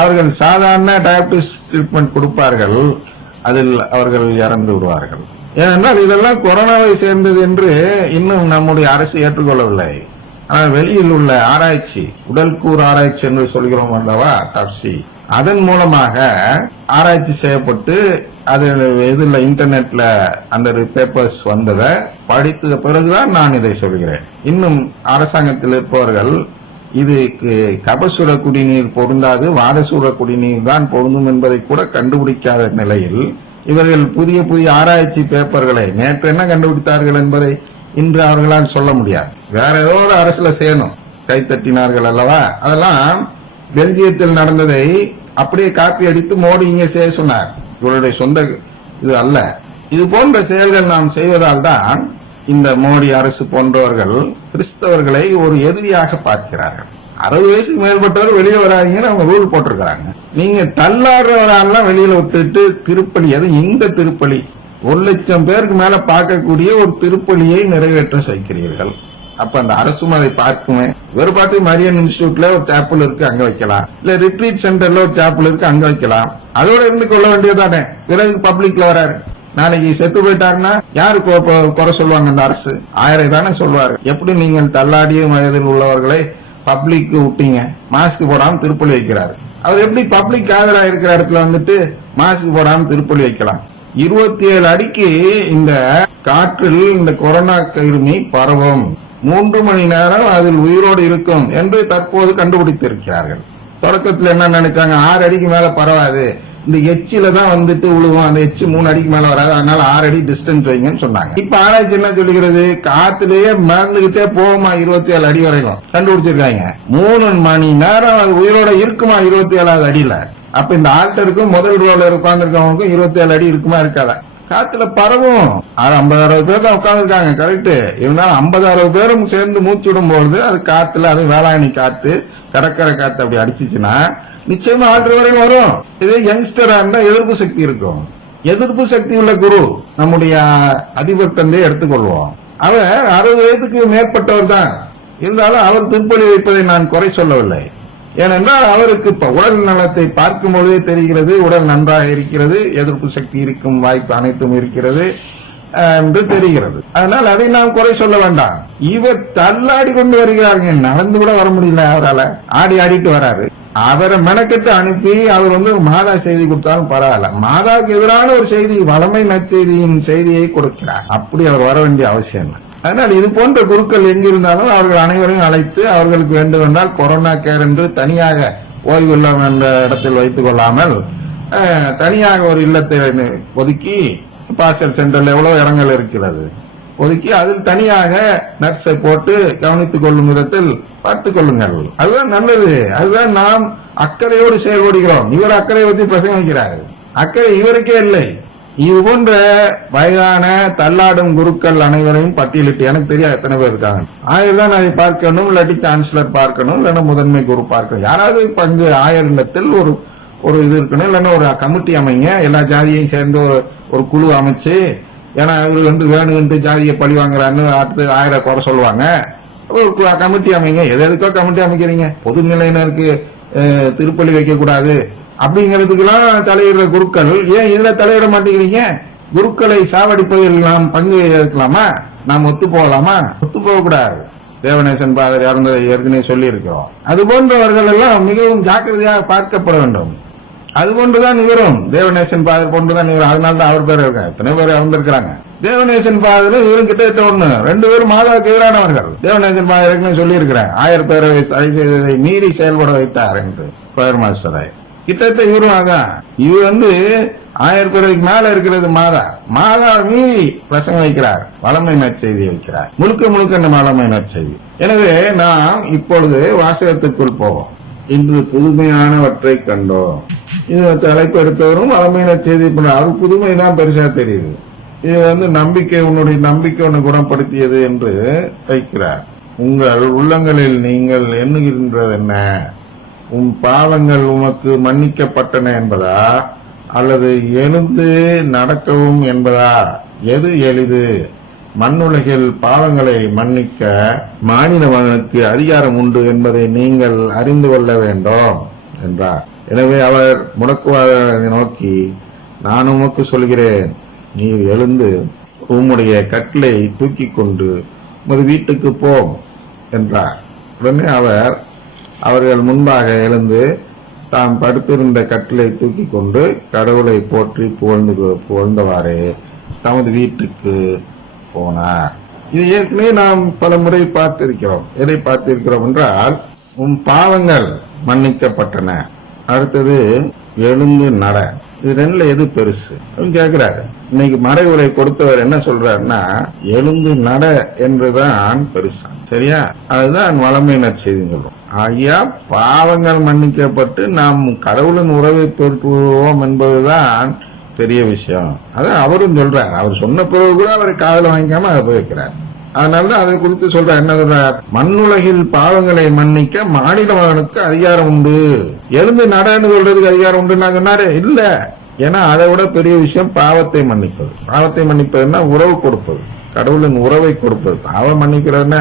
அவர்கள் சாதாரண diabetes treatment கொடுப்பார்கள், அதில் அவர்கள் இறந்து விடுவார்கள். ஏனென்றால் இதெல்லாம் கொரோனாவை சேர்ந்தது என்று இன்னும் நம்முடைய அரசு ஏற்றுக்கொள்ளவில்லை. ஆனால் வெளியில் உள்ள ஆராய்ச்சி, உடல்கூறு ஆராய்ச்சி என்று சொல்கிறோம் அல்லவா, டாப்சி, அதன் மூலமாக ஆராய்ச்சி செய்யப்பட்டு அதில் இதில் இன்டர்நெட்ல அந்த பேப்பர்ஸ் வந்ததை படித்த பிறகுதான் நான் இதை சொல்கிறேன். இன்னும் அரசாங்கத்தில் இருப்பவர்கள் இதுக்கு கபசுர குடிநீர் பொருந்தாது, வாதசூர குடிநீர் தான் பொருந்தும் என்பதை கூட கண்டுபிடிக்காத நிலையில் இவர்கள் புதிய புதிய ஆராய்ச்சி பேப்பர்களை நேற்று என்ன கண்டுபிடித்தார்கள் என்பதை இன்று அவர்களால் சொல்ல முடியாது. வேற ஏதோ ஒரு அரசுல செய்யணும், கைத்தட்டினார்கள் அல்லவா. அதெல்லாம் பெல்ஜியத்தில் நடந்ததை அப்படியே காப்பி அடித்து மோடி இங்கே செய்ய சொன்னார். இவருடைய சொந்த இது அல்ல. இது போன்ற செயல்கள் நாம் செய்வதால் தான் இந்த மோடி அரசு போன்றவர்கள் கிறிஸ்தவர்களை ஒரு எதிரியாக பார்க்கிறார்கள். 60 வயசுக்கு மேற்பட்டவர் வெளியே வராதீங்கன்னு அவங்க ரூல் போட்டிருக்கிறாங்க. நீங்க தள்ளாடுறவரெல்லாம் வெளியில விட்டுட்டு திருப்பலி, அது இந்த திருப்பலி 1,00,000 பேருக்கு மேல பார்க்கக்கூடிய ஒரு திருப்பலியை நிறைவேற்ற வைக்கிறீர்கள். அப்ப அந்த அரசும் அதை பார்க்குமே. ஒரு பாட்டு மரியன் இன்ஸ்டிடியூட்ல ஒரு சாப்பிள் இருக்கு, அங்க வைக்கலாம். இல்ல ரிட்ரீட் சென்டர்ல ஒரு சாப்பிள் இருக்கு, அங்க வைக்கலாம். அதோட இருந்து கொள்ள வேண்டியதானே. பிறகு பப்ளிக்ல வராரு. நாளைக்கு செத்து போயிட்டாருன்னா யாரு குறை சொல்லுவாங்க? அந்த அரசு 1000 தானே சொல்வாரு. எப்படி நீங்கள் தள்ளாடிய வயதில் உள்ளவர்களை பப்ளிக் விட்டீங்க? மாஸ்க் போடாம திருப்பலி வைக்கிறாரு. அவர் எப்படி பப்ளிக் ஆதரா இருக்கிற இடத்துல வந்துட்டு மாஸ்க் போடாம திருப்பலி வைக்கலாம்? 27 அடிக்கு இந்த காற்றில் இந்த கொரோனா கிருமி பரவும், 3 மணி நேரம் அதில் உயிரோடு இருக்கும் என்று தற்போது கண்டுபிடித்திருக்கிறார்கள். தொடக்கத்தில் என்ன நினைச்சாங்க, 6 அடிக்கு மேல பரவாது, இந்த எச்சில தான் வந்துட்டு விழுவும், அந்த எச்சு 3 அடிக்கு மேல வராது, அதனால 6 அடி டிஸ்டன்ஸ் வைங்கன்னு சொன்னாங்க. இப்ப ஆராய்ச்சி என்ன சொல்லுகிறது, காத்திலேயே மறந்துகிட்டே போகுமா 27 அடி வரைக்கும் கண்டுபிடிச்சிருக்காங்க. 3 மணி நேரம் அது உயிரோட இருக்குமா 27வது அடியில. அப்ப இந்த ஆல்டருக்கும் முதல் ரோல உட்கார்ந்துருக்கவங்களுக்கும் 27 அடி இருக்குமா இருக்காதா? காத்துல பரவும். 50-60 பேர் தான் உட்கார்ந்துருக்காங்க, கரெக்ட். இருந்தாலும் 50-60 பேரும் சேர்ந்து மூச்சு விடும் பொழுது அது காத்துல, அது வேளாண் காத்து, கடற்கரை காத்து அப்படி அடிச்சுச்சுன்னா நிச்சயமா ஆல்டர் வரையும் வரும். இதே யங்ஸ்டரா இருந்தா எதிர்ப்பு சக்தி இருக்கும். எதிர்ப்பு சக்தி உள்ள குரு நம்முடைய அதிபர் தந்தையை எடுத்துக்கொள்வோம். அவர் 60 வயதுக்கு மேற்பட்டவர் தான். இருந்தாலும் அவர் திருப்பலி வைப்பதை நான் குறை சொல்லவில்லை. ஏனென்றால் அவருக்கு இப்ப உடல் நலத்தை பார்க்கும் பொழுதே தெரிகிறது, உடல் நன்றாக இருக்கிறது, எதிர்ப்பு சக்தி இருக்கும் வாய்ப்பு அனைத்தும் இருக்கிறது என்று தெரிகிறது. அதனால் அதை நாம் குறை சொல்ல வேண்டாம். இவர் தள்ளாடி கொண்டு வருகிறார்கள், நடந்து கூட வர முடியல அவரால், ஆடி ஆடிட்டு வராரு. அவரை மெனக்கெட்டு அனுப்பி அவர் ஒரு மாதா செய்தி கொடுத்தாலும் பரவாயில்ல, மாதாவுக்கு எதிரான ஒரு செய்தி, வளமை நற்செய்தியின் செய்தியை கொடுக்கிறார். அப்படி அவர் வர வேண்டிய அவசியம் இல்லை. அதனால் இது போன்ற குருக்கள் எங்கிருந்தாலும் அவர்கள் அனைவரையும் அழைத்து அவர்களுக்கு வேண்டுமென்றால் கொரோனா கேர் என்று தனியாக ஓய்வு இல்லம் என்ற இடத்தில் வைத்துக் கொள்ளாமல் தனியாக ஒரு இல்லத்தை ஒதுக்கி, பாஸ்டர் சென்டர்ல எவ்வளவு இடங்கள் இருக்கிறது, ஒதுக்கி அதில் தனியாக நர்ஸை போட்டு கவனித்துக் கொள்ளும் விதத்தில் பார்த்துக் கொள்ளுங்கள். அதுதான் நல்லது. அதுதான் நாம் அக்கறையோடு செயல்படுகிறோம். இவர் அக்கறை பற்றி பிரசங்கிக்கிறார். அக்கறை இவருக்கே இல்லை. இது போன்ற வயதான தள்ளாடும் குருக்கள் அனைவரையும் பட்டியலிட்டு, எனக்கு தெரியாது எத்தனை பேர் இருக்காங்க, 1000 தான் அதை பார்க்கணும், இல்லாட்டி சான்சலர் பார்க்கணும், இல்லைன்னா முதன்மை குரு பார்க்கணும். யாராவது பங்கு 1000 இல்லத்தில் ஒரு இது இருக்கணும். இல்லைன்னா ஒரு கமிட்டி அமைங்க, எல்லா ஜாதியையும் சேர்ந்து ஒரு குழு அமைச்சு. ஏன்னா இவரு வேணுன்ட்டு ஜாதியை பழி வாங்குறான்னு அடுத்து 1000 குறை சொல்லுவாங்க. ஒரு கமிட்டி அமைங்க. எதுக்கோ கமிட்டி அமைக்கிறீங்க, பொது நிலையினருக்கு திருப்பலி வைக்க கூடாது அப்படிங்கிறதுக்கெல்லாம் தலையிடுற குருக்கள் ஏன் இதுல தலையிட மாட்டேங்கிறீங்க? குருக்களை சாவடிப்பதில் நாம் பங்கு எடுக்கலாமா? நாம் ஒத்து போகலாமா? ஒத்து போக கூடாது. தேவநேசன் பாதர் இறந்ததை ஏற்கனவே சொல்லி இருக்கிறோம். அது போன்றவர்கள் எல்லாம் மிகவும் ஜாக்கிரதையாக பார்க்கப்பட வேண்டும். அது போன்றுதான் இவரும், தேவநேசன் பாதர் போன்றுதான் இவரும். அதனால்தான் அவர் பேர் இருக்காங்க. எத்தனை பேர் இறந்திருக்கிறாங்க. தேவநேசன் பாதரும் இவரும் கிட்டத்தட்ட ஒண்ணு, 2 பேரும் மாதாவுக்கு எதிரானவர்கள். தேவநேசன் பாதர் ஏற்கனவே சொல்லி இருக்கிறேன், 1000 பேரை தடை செய்ததை மீறி செயல்பட வைத்தார் என்று ஃபயர் மாஸ்டராய். கிட்டத்தட்ட இவரும் அதான். இவர் 1000 பேருக்கு மேல இருக்கிறது மாதா மீறி பிரசங்கம் வைக்கிறார், வளமை நற்செய்தி வைக்கிறார், முழுக்க வளமை நற்செய்தி. எனவே நாம் இப்பொழுது வாசகத்திற்குள் போவோம். இன்று புதுமையானவற்றை கண்டோம். இது தலைப்பு எடுத்தவரும் வளமை நற்செய்தி அவர் புதுமை தான் பெருசா தெரியுது. இது நம்பிக்கை, உன்னுடைய நம்பிக்கை உன்னை குணப்படுத்தியது என்று வைக்கிறார். உங்கள் உள்ளங்களில் நீங்கள் எண்ணுகின்றது என்ன? உன் பாவங்கள் உமக்கு மன்னிக்கப்பட்டன என்பதா, அல்லது எழுந்து நடக்கவும் என்பதா? எது எளிது? மண்ணுலகில் பாவங்களை மன்னிக்க மானிட மகனுக்கு அதிகாரம் உண்டு என்பதை நீங்கள் அறிந்து கொள்ள வேண்டும் என்றார். எனவே அவர் முடக்குவாதனை நோக்கி, நான் உமக்கு சொல்கிறேன், நீர் எழுந்து உம்முடைய கட்டிலை தூக்கி கொண்டு உமது வீட்டுக்கு போம் என்றார். உடனே அவர்கள் முன்பாக எழுந்து தாம் படுத்திருந்த கட்டிலை தூக்கி கொண்டு கடவுளை போற்றி புகழ்ந்தவாறே தமது வீட்டுக்கு போனார். இது ஏற்கனவே நாம் பல முறை பார்த்திருக்கிறோம். எதை பார்த்திருக்கிறோம் என்றால், உன் பாவங்கள் மன்னிக்கப்பட்டன, அடுத்தது எழுந்து நட. இது ரெண்டுல எது பெருசு கேட்கிறாரு. இன்னைக்கு மறைவுரை கொடுத்தவர் என்ன சொல்றாருன்னா, எழுந்து நட என்றுதான் பெருசா. சரியா? அதுதான் வளமை நற்செய்தின்னு சொல்றோம். ஐயா, பாவங்கள் மன்னிக்கப்பட்டு நாம் கடவுளின் உறவை பெற்றுவோம் என்பதுதான் பெரிய விஷயம். அதான் அவரும் சொல்றார். அவர் சொன்ன பிறகு கூட அவரை காதல வாங்கிக்காம அதை போய் வைக்கிறார். அதனாலதான் அதை குறித்து சொல்றார். என்ன சொல்றார்? மண்ணுலகில் பாவங்களை மன்னிக்க மாநில மகனுக்கு அதிகாரம் உண்டு. எழுந்து நடன்னு சொல்றதுக்கு அதிகாரம் உண்டு நான் சொன்னாரு இல்ல. ஏன்னா அதை விட பெரிய விஷயம் பாவத்தை மன்னிப்பது. பாவத்தை மன்னிப்பதுன்னா உறவு கொடுப்பது, கடவுளின் உறவை கொடுப்பது. பாவம் மன்னிக்கிறதுனா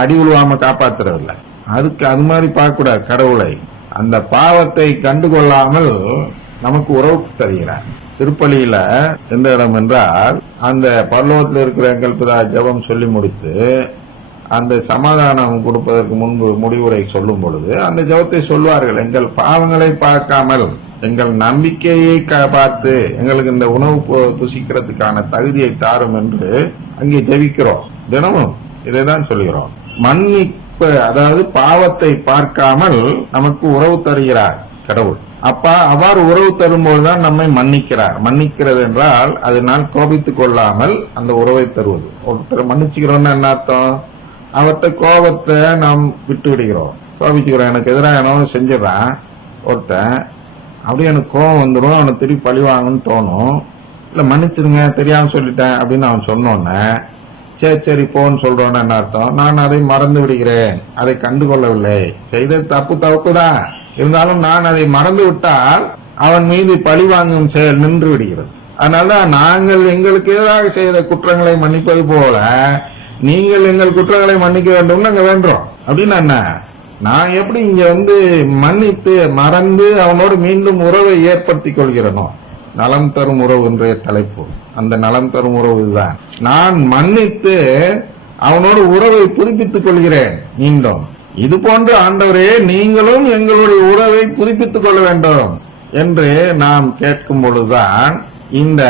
அடி உழுவாம காப்பாத்துறது இல்ல. அதுக்கு அது மாதிரி பார்க்க கூடாது. கடவுளை அந்த பாவத்தை கண்டுகொள்ளாமல் நமக்கு உறவு தருகிறார். திருப்பலியில எந்த இடம் என்றால், அந்த பரலோகத்தில் இருக்கிற எங்கள் பிதா ஜெபம் சொல்லி முடித்து அந்த சமாதானம் கொடுப்பதற்கு முன்பு முடிவுரை சொல்லும் பொழுது அந்த ஜெபத்தை சொல்வார்கள். எங்கள் பாவங்களை பார்க்காமல் எங்கள் நம்பிக்கையை பார்த்து எங்களுக்கு இந்த உணவு புசிக்கிறதுக்கான தகுதியை தாரும் என்று அங்கே ஜெபிக்கிறோம். தினமும் இதை தான் சொல்கிறோம். மன்னிப்பு, அதாவது பாவத்தை பார்க்காமல் நமக்கு உறவு தருகிறார் கடவுள். அப்பா அவ்வாறு உறவு தரும்போதுதான் நம்மை மன்னிக்கிறார். மன்னிக்கிறது என்றால் அதனால் கோபித்துக் கொள்ளாமல் அந்த உறவை தருவது. ஒருத்தர் மன்னிச்சுக்கிறோம்னா என்ன அர்த்தம்? அவர்கிட்ட கோபத்தை நாம் விட்டு விடுகிறோம். கோபிச்சுக்கிறோம், எனக்கு எதிராக என்ன செஞ்சிடறான் ஒருத்தன், அப்படியே எனக்கு கோபம் வந்துடும், அவனை திருப்பி பழி வாங்கன்னு தோணும். இல்ல மன்னிச்சிருங்க தெரியாம சொல்லிட்டேன் அப்படின்னு அவன் சொன்னோன்னே சரி போன்னு சொல்றோன்னு என்ன அர்த்தம்? நான் அதை மறந்து விடுகிறேன், அதை கண்டுகொள்ளவில்லை, செய்த தப்பு தான், இருந்தாலும் நான் அதை மறந்து விட்டால் அவன் மீது பழி வாங்கும் செயல் நின்று விடுகிறது. அதனாலதான் நாங்கள் எங்களுக்கு எதிராக செய்த குற்றங்களை மன்னிப்பது போல நீங்கள் எங்கள் குற்றங்களை மன்னிக்க வேண்டும் நாங்க வேண்டோம். அப்படின்னு என்ன, நான் எப்படி இங்க மன்னித்து மறந்து அவனோடு மீண்டும் உறவை ஏற்படுத்திக் கொள்கிறனோ, நலம் தரும் உறவு என்ற தலைப்பு. அந்த நலம் தரும் உறவு இதுதான். நான் மன்னித்து அவனோடு உறவை புதுப்பித்துக் கொள்கிறேன் மீண்டும். இது போன்ற ஆண்டவரே நீங்களும் எங்களுடைய உறவை புதுப்பித்துக் கொள்ள வேண்டும் என்று நாம் கேட்கும் பொழுதுதான் இந்த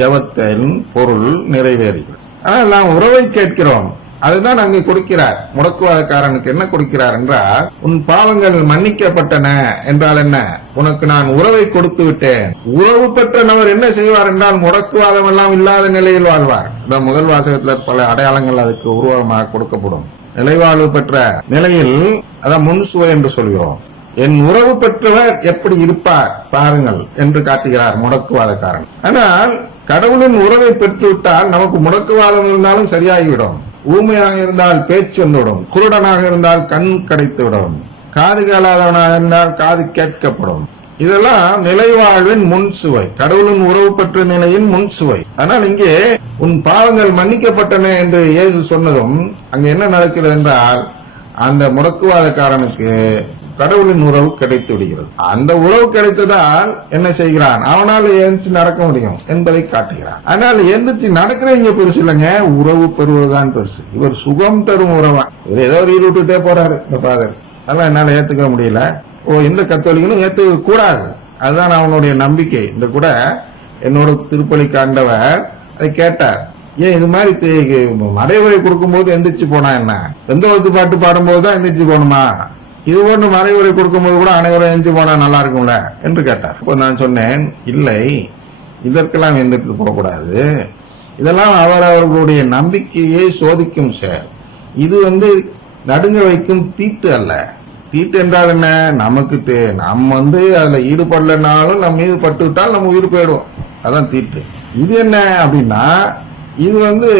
ஜெபத்தின் பொருள் நிறைவேறுகிறது. ஆனால் நாம் உறவை கேட்கிறோம், அதுதான் அங்கே கொடுக்கிறார். முடக்குவாதக்காரனுக்கு என்ன கொடுக்கிறார் என்றால், உன் பாவங்கள் மன்னிக்கப்பட்டன என்றால் என்ன? உனக்கு நான் உறவை கொடுத்து விட்டேன். உறவு பெற்ற நபர் என்ன செய்வார் என்றால் முடக்குவாதம் எல்லாம் இல்லாத நிலையில் வாழ்வார். இந்த முதல் வாசகத்தில் பல அடையாளங்கள் அதுக்கு உருவகமாக கொடுக்கப்படும். நிலைவாழ்வு பெற்ற நிலையில் அதான் முன்சுவை என்று சொல்கிறோம். என் உறவு பெற்றவர் எப்படி இருப்பார் பாருங்கள் என்று காட்டுகிறார் முடக்குவாதக்காரன். ஆனால் கடவுளின் உறவை பெற்றுவிட்டால் நமக்கு முடக்குவாதம் இருந்தாலும் சரியாகிவிடும். ஊமையாக இருந்தால் பேச்சு வந்துவிடும், குருடனாக இருந்தால் கண் கிடைத்துவிடும், காது கேளாதவனாக இருந்தால் காது கேட்கப்படும். இதெல்லாம் நிலைவாழ்வின் முன்சுவை, கடவுளின் உறவு பெற்ற நிலையின் முன்சுவை. ஆனால் இங்கே உன் பாவங்கள் மன்னிக்கப்பட்டன என்று இயேசு சொன்னதும் அங்க என்ன நடக்கிறது என்றால், அந்த முடக்குவாதக்காரனுக்கு கடவுளின் உறவு கிடைத்து விடுகிறது. அந்த உறவு கிடைத்ததால் என்ன செய்கிறான்? அவனால் எந்திரிச்சு நடக்க முடியும் என்பதை காட்டுகிறான். ஆனால் எந்திரிச்சு நடக்கிறவங்க பெருசு இல்லைங்க, உறவு பெறுவதுதான் பெருசு. இவர் சுகம் தரும் உறவா, இவர் ஏதோ ஒரு விட்டுட்டே போறாரு இந்த ஃபாதர், அதெல்லாம் என்னால ஏத்துக்க முடியல. எந்த கத்தோலிக்கனும் ஏத்துக்க கூடாது, அதுதான் அவனுடைய நம்பிக்கை. இந்த கூட என்னோட திருப்பலி காண்டவர் அதை கேட்டார், ஏன் இது மாதிரி மறைவுரை கொடுக்கும் போது எந்திரிச்சு போனா என்ன, எந்த ஒருத்து பாட்டு பாடும் போதுதான் எந்திரிச்சு போகணுமா, இது ஒன்று மறைவுரை கொடுக்கும் போது கூட அனைவரும் எந்திரிச்சு போனா நல்லா இருக்கும்ல என்று கேட்டார். இப்போ நான் சொன்னேன், இல்லை, இதற்கெல்லாம் எந்திரிச்சு போகக்கூடாது, இதெல்லாம் அவர்களுடைய நம்பிக்கையை சோதிக்கும் செயல். இது நடுங்க வைக்கும் தீட்டு அல்ல. தீட்டு என்றால் என்ன? நமக்கு நம்ம அதுல ஈடுபடலைனாலும் நம்ம மீது பட்டுவிட்டால் நம்ம உயிர் போயிடுவோம், அதான் தீட்டு. இது என்ன அப்படின்னா, இது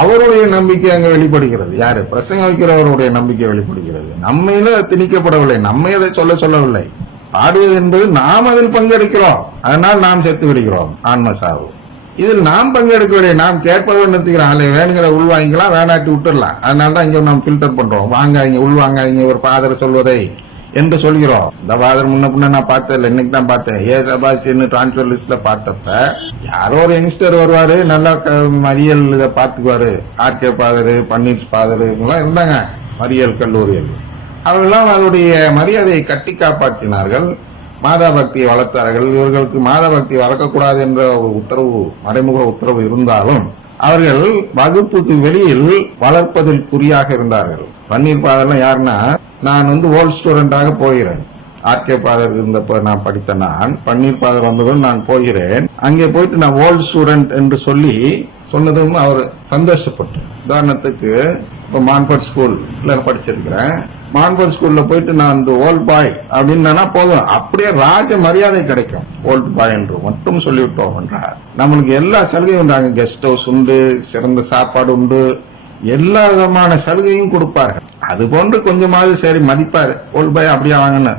அவருடைய நம்பிக்கை அங்க வெளிப்படுகிறது. யாரு? பிரசங்க வைக்கிறவருடைய நம்பிக்கை வெளிப்படுகிறது. நம்மையில திணிக்கப்படவில்லை, நம்மை அதை சொல்லவில்லை. பாடுவது என்பது நாம் அதில் பங்கெடுக்கிறோம், அதனால் நாம் செத்து விடுகிறோம், ஆன்ம சாவு. இதில் நாம் பங்கெடுக்கவில்லை, நாம் கேட்பதை நிறுத்திக்கிறோம். அதில் வேணுங்கிற உள் வாங்கிக்கலாம், வேணாட்டி விட்டுடலாம். அதனால தான் இங்க நாம் ஃபில்டர் பண்றோம். வாங்காதீங்க, உள் வாங்காதீங்க, ஒரு ஃபாதர் சொல்வதை என்று சொல்கிறோம். இந்த ஃபாதர் முன்ன பின்ன நான் பார்த்ததில்ல, இன்னைக்கு தான் பார்த்தேன். செபாஸ்டியன் டிரான்ஸ்ஃபர் லிஸ்ட்ல பார்த்தப்ப யாரோ ஒரு யங்ஸ்டர் வருவாரு, நல்லா மறியல் இதை பார்த்துக்குவாரு. ஆர்கே ஃபாதரு, பன்னீர் ஃபாதரு இவங்கெல்லாம் இருந்தாங்க மறியல் கல்லூரியில். அவர்களெல்லாம் அதோடைய மரியாதையை கட்டி காப்பாற்றினார்கள், மாதா பக்தியை வளர்த்தார்கள். இவர்களுக்கு மாதா பக்தி வளர்க்கக்கூடாது என்ற ஒரு உத்தரவு, மறைமுக உத்தரவு இருந்தாலும் அவர்கள் வகுப்புக்கு வெளியில் வளர்ப்பதில் குறியாக இருந்தார்கள். பன்னீர் ஃபாதர்லாம் யாருன்னா, நான் ஓல்ட் ஸ்டூடெண்டாக போகிறேன். ஆர்கே ஃபாதர் இருந்தப்ப நான் படித்த நான், பன்னீர் ஃபாதர் வந்ததும் நான் போகிறேன். அங்கே போயிட்டு நான் ஓல்ட் ஸ்டூடெண்ட் என்று சொல்லி சொன்னதும் அவர் சந்தோஷப்பட்டு. உதாரணத்துக்கு இப்போ மான்ஃபோர்ட் ஸ்கூல்ல படிச்சிருக்கிறேன். மான்ஃபோர்ட் ஸ்கூல்ல போயிட்டு நான் இந்த ஓல்ட் பாய் அப்படின்னா போதும், அப்படியே ராஜ மரியாதை கிடைக்கும். ஓல்ட் பாய் என்று மட்டும் சொல்லிவிட்டோம் என்றார். நம்மளுக்கு எல்லா சலுகையும் உண்டாங்க. கெஸ்ட் ஹவுஸ் உண்டு, சிறந்த சாப்பாடு உண்டு, எல்லா விதமான சலுகையும் கொடுப்பார்கள். அது போன்று கொஞ்சமாவது சரி மதிப்பாரு. ஓல்ட் பாய் அப்படியே வாங்கின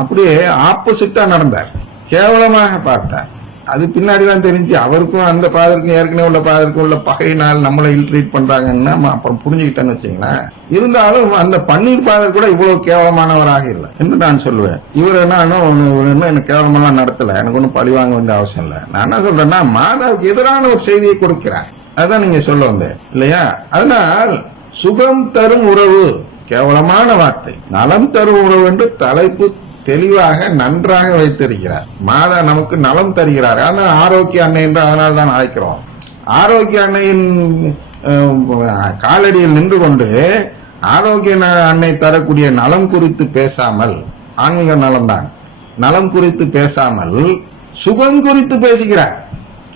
அப்படியே ஆப்போசிட்டா நடந்தார், கேவலமாக பார்த்தார். அது பின்னாடிதான் தெரிஞ்சு அவருக்கும் அந்த ஃபாதருக்கும் ஏற்கனவே உள்ள ஃபாதருக்கும் உள்ள பகையினால் நம்மளை இல்ட்ரீட் பண்றாங்கன்னு அப்புறம் புரிஞ்சுக்கிட்டேன்னு வச்சுங்களேன். இருந்தாலும் அந்த பன்னீர் ஃபாதர் கூட இவ்வளவு கேவலமானவராக இல்லை என்று நான் சொல்லுவேன். இவர் என்ன எனக்கு கேவலமெல்லாம் நடத்தல, எனக்கு ஒன்றும் பழி வாங்க வேண்டிய அவசியம் இல்லை. நான் என்ன சொல்றேன்னா, மாதாவுக்கு எதிரான ஒரு செய்தியை கொடுக்கிறார். அதான் நீங்க சொல்ல வந்தேன் இல்லையா? அதனால் சுகம் தரும் உறவு கேவலமான வார்த்தை, நலம் தரும் உறவு என்று தலைப்பு தெளிவாக நன்றாக வைத்திருக்கிறார். மாதா நமக்கு நலம் தருகிறார். ஆனால் ஆரோக்கிய அன்னை என்று அதனால் தான் அழைக்கிறோம். ஆரோக்கிய அன்னையின் காலடியில் நின்று கொண்டு ஆரோக்கிய அன்னை தரக்கூடிய நலம் குறித்து பேசாமல், ஆன்மீக நலம்தான், நலம் குறித்து பேசாமல் சுகம் குறித்து பேசுகிறார்.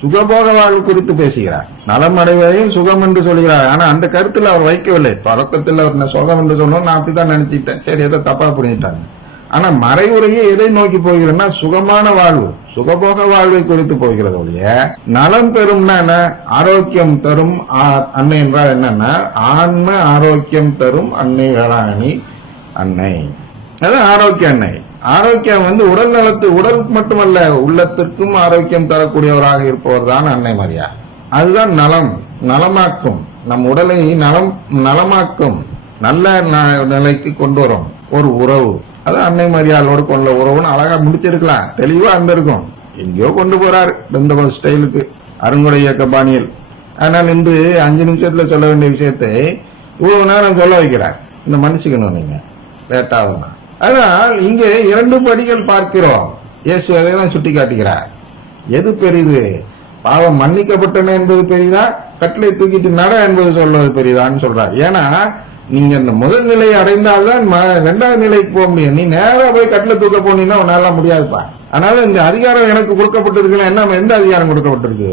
சுகபோக வாழ்வு குறித்து பேசுகிறார். நலம் அடைவதையும் சுகம் என்று சொல்கிறார். ஆனா அந்த கருத்துல அவர் வைக்கவில்லை. தொடக்கத்தில் அவர் சுகம் என்று சொன்னோம், நான் அப்படித்தான் நினைச்சிட்டேன். சரி, ஏதோ தப்பா புரிஞ்சிட்டாங்க. ஆனா மறைவுரையே எதை நோக்கி போகிறதுனா, சுகமான வாழ்வு, சுகபோக வாழ்வை குறித்து போகிறது ஒழிய நலம் பெறும்னா என்ன, ஆரோக்கியம் தரும் அன்னை என்றால் என்னன்னா, ஆன்ம ஆரோக்கியம் தரும் அன்னை வேளாங்கண்ணி அன்னை. அது ஆரோக்கிய அன்னை. ஆரோக்கியம் உடல் உடலுக்கு மட்டுமல்ல, உள்ளத்திற்கும் ஆரோக்கியம் தரக்கூடியவராக இருப்பவர் தான் அன்னை மரியா. அதுதான் நலம், நலமாக்கும், நம் உடலை நலமாக்கும், நல்ல நிலைக்கு கொண்டு வரும் ஒரு உறவு. அது அன்னை மரியாளோடு கொண்ட உறவுன்னு அழகா முடிச்சிருக்கலாம், தெளிவா இருந்திருக்கும். எங்கேயோ கொண்டு போறாரு பெந்தகோஸ்து ஸ்டைலுக்கு, அருங்குடை இயக்க பாணியில். ஆனால் இன்று 5 நிமிஷத்துல சொல்ல வேண்டிய விஷயத்தை இவ்வளவு நேரம் சொல்ல வைக்கிறார். இந்த மன்னிச்சுக்கணும், நீங்க லேட் ஆகுதுன்னா. அதனால் இங்கே 2 படிகள் பார்க்கிறோம். இயேசு அதை தான் சுட்டி காட்டுகிறார். எது பெரிது, பாவம் மன்னிக்கப்பட்டன என்பது பெரிதா, கட்டளை தூக்கிட்டு நட என்பது சொல்வது பெரிதான்னு சொல்றார். ஏன்னா நீங்க இந்த முதல் நிலையை அடைந்தால்தான் 2வது நிலைக்கு போக முடியும். நீ நேரா போய் கட்டளை தூக்க போனீங்கன்னா உன்னால முடியாதுப்பா. அதனால இந்த அதிகாரம் எனக்கு கொடுக்கப்பட்டிருக்கு. என்ன, எந்த அதிகாரம் கொடுக்கப்பட்டிருக்கு?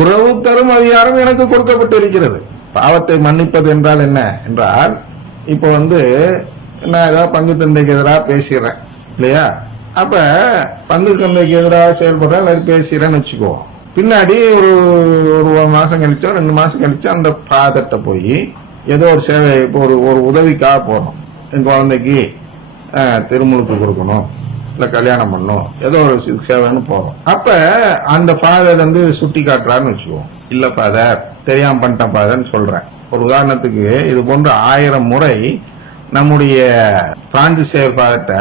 உறவு தரும் அதிகாரம் எனக்கு கொடுக்கப்பட்டு இருக்கிறது. பாவத்தை மன்னிப்பது என்றால் என்ன என்றால், இப்போ நான் ஏதாவது பங்கு தந்தைக்கு எதிராக பேசிடுறேன் இல்லையா? அப்ப பங்கு தந்தைக்கு எதிராக செயல்படுறேன், பேசுறேன்னு வச்சுக்குவோம். பின்னாடி ஒரு மாசம் கழிச்சோ 2 மாசம் கழிச்சோ அந்த ஃபாதர்ட்ட போய் ஏதோ ஒரு சேவை, இப்போ ஒரு உதவிக்காக போறோம். என் குழந்தைக்கு திருமுழுக்கு கொடுக்கணும், இல்லை கல்யாணம் பண்ணணும், ஏதோ ஒரு சேவைன்னு போறோம். அப்ப அந்த ஃபாதர் சுட்டி காட்டுறாருன்னு வச்சுக்குவோம். இல்ல ஃபாதர், தெரியாம பண்ணிட்டேன் ஃபாதர்ன்னு சொல்றேன். ஒரு உதாரணத்துக்கு இது போன்ற 1000 முறை நம்முடைய பிரான்சிஸ் ஃபாதர்ட்ட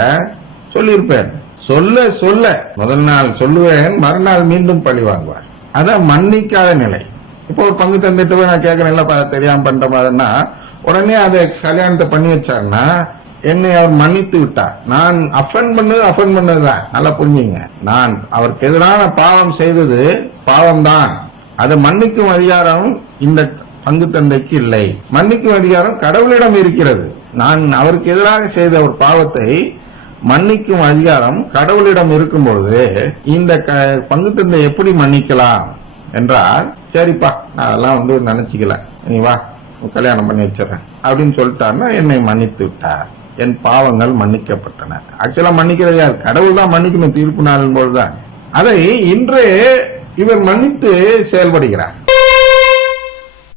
சொல்லியிருப்பேன். சொல்ல முதல் நாள் சொல்லுவேன், மறுநாள் மீண்டும் பழி வாங்குவார். அதான் மன்னிக்காத நிலை. இப்போ ஒரு பங்கு தந்துட்டு போய் நான் கேட்கறேன், இல்ல தெரியாம பண்ணிட்ட மாதிரினா, உடனே அதை கல்யாணத்தை பண்ணி வச்சாருன்னா என்னை அவர் மன்னித்து விட்டார். நான் அஃபெண்ட் பண்ணதுதான், நல்லா புரிஞ்சுங்க. நான் அவருக்கு எதிரான பாவம் செய்தது பாவம்தான். அதை மன்னிக்கும் அதிகாரம் இந்த பங்கு தந்தைக்கு இல்லை. மன்னிக்கும் அதிகாரம் கடவுளிடம் இருக்கிறது. நான் அவருக்கு எதிராக செய்த ஒரு பாவத்தை மன்னிக்கும் அதிகாரம் கடவுளிடம் இருக்கும் பொழுது இந்த பங்கு தந்தை எப்படி மன்னிக்கலாம் என்றால், சரிப்பா நான் அதெல்லாம் நினைச்சுக்கல, நீ வா கல்யாணம் பண்ணி வச்சிடறேன் அப்படின்னு சொல்லிட்டாருன்னா என்னை மன்னித்து விட்டார், என் பாவங்கள் மன்னிக்கப்பட்டன. ஆக்சுவலா மன்னிக்கிறது யார்? கடவுள் தான் மன்னிக்கணும் தீர்ப்பு நாளின் போதுதான். அதை இன்றே இவர் மன்னித்து செயல்படுகிறார்.